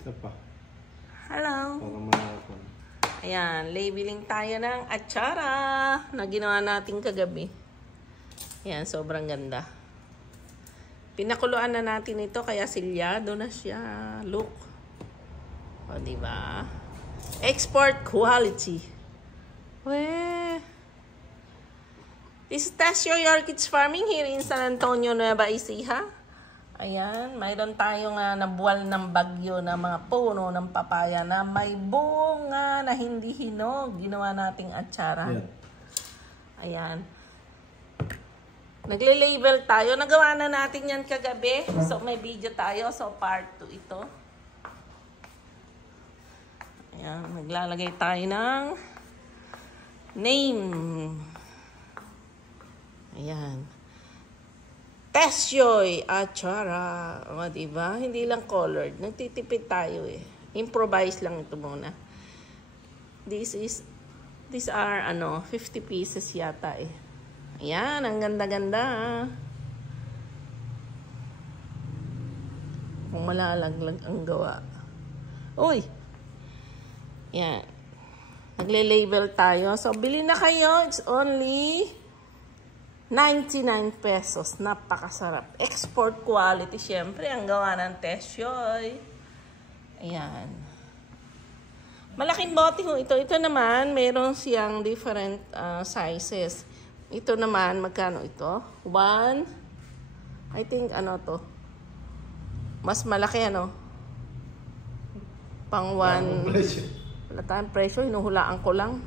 Isa pa. Hello. Para malapon. Ayan, labeling tayo ng atsara na ginawa natin kagabi. Ayan, sobrang ganda. Pinakuluan na natin ito kaya silyado na siya. Look. O, diba? Export quality. Weh. This is Tasio Orchids Farming here in San Antonio, Nueva Ecija. Ayan, mayroon tayong nabuwal ng bagyo na mga puno ng papaya na may bunga na hindi hinog. Ginawa nating atsara. Yeah. Ayan. Nagle-label tayo. Nagawa na natin yan kagabi. So, may video tayo. So, part 2 ito. Ayan, naglalagay tayo ng name. Ayan. Tasyoy Atsara. O, diba? Hindi lang colored. Nagtitipid tayo eh. Improvise lang ito muna. These are 50 pieces yata eh. Ayan, ang ganda-ganda. Kung malalaglag ang gawa. Uy! Ayan. Nagle-label tayo. So, bili na kayo. It's only 99 pesos. Napakasarap. Export quality, syempre. Ang gawa ng Tasyoy. Ayan. Malaking bote ho ito. Ito naman, meron siyang different sizes. Ito naman, magkano ito? 1. I think, to? Mas malaki, Pang 1. Wala tayong presyo. Hinuhulaan ko lang.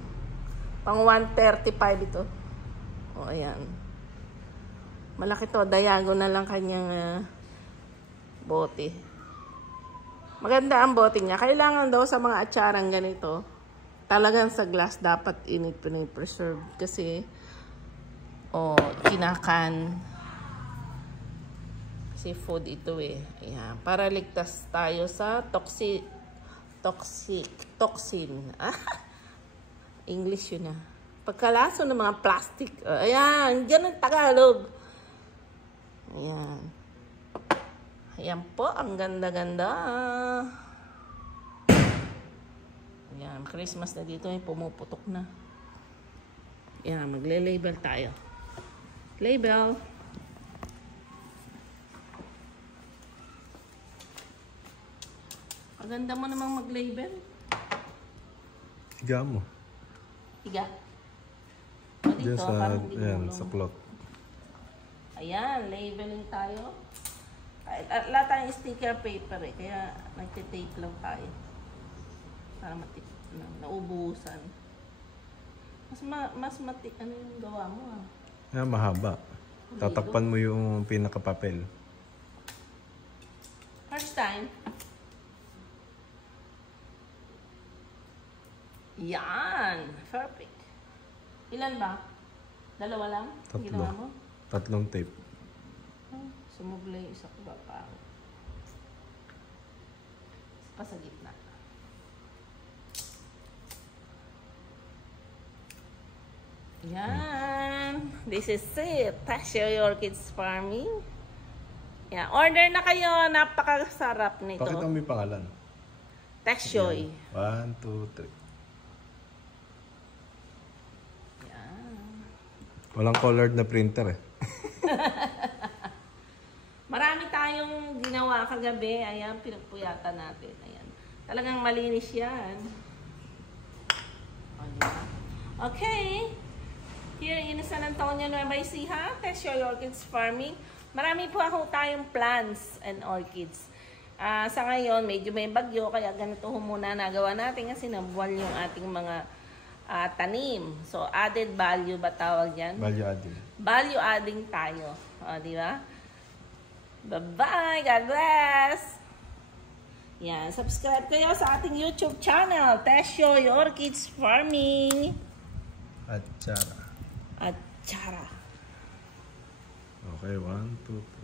Pang 135 ito. O, ayan. Malaki to. Diagonal lang kanyang bote. Maganda ang bote niya. Kailangan daw sa mga atsarang ganito, talagang sa glass dapat pinipreserve. Kasi, kinakan. Kasi food ito eh. Ayan. Para ligtas tayo sa toxin. English yun pagkalaso ng mga plastic. Ayan. Ganun Tagalog. Ayan. Ayan po. Ang ganda-ganda. Ayan. Christmas na dito. May pumuputok na. Ayan. Magle-label tayo. Label. Maganda mo namang mag-label. Higa mo. Higa. O dito, parang hindi ayan, sa cloth. Ayan, labeling tayo. Lahat tayong sticker paper eh. Kaya nagtitape lang tayo. Para naubusan. Mas ano yung gawa mo Yan, mahaba. Tatakpan mo yung pinakapapel. First time. Yan. Perfect. Ilan ba? 2 lang? 3. Ginawa mo? 3 tape. Sumuglay isa ko ba pa? Pa sa gitna. Yan. This is it. Tasio Orchids Farming. Yan. Order na kayo. Napakasarap nito. Bakit ang may pangalan? Tasyoy. 1, 2, 3. Yan. Walang colored na printer eh. Marami tayong ginawa kagabi. Ayan, pinagpuyatan natin. Ayan. Talagang malinis yan. Okay. Here in San Antonio, Nueva Ecija, Tasio Orchids Farming. Marami po tayong plants and orchids. Sa ngayon, medyo may bagyo, kaya ganito muna nagawa natin kasi nabuwal yung ating mga tanim. So, added value ba tawag yan? Value adding. Value adding tayo. O, di ba? Bye-bye! God bless! Yan. Subscribe kayo sa ating YouTube channel, Tasio Orchids Farming. Atsara. Atsara. Okay, 1, 2, 3.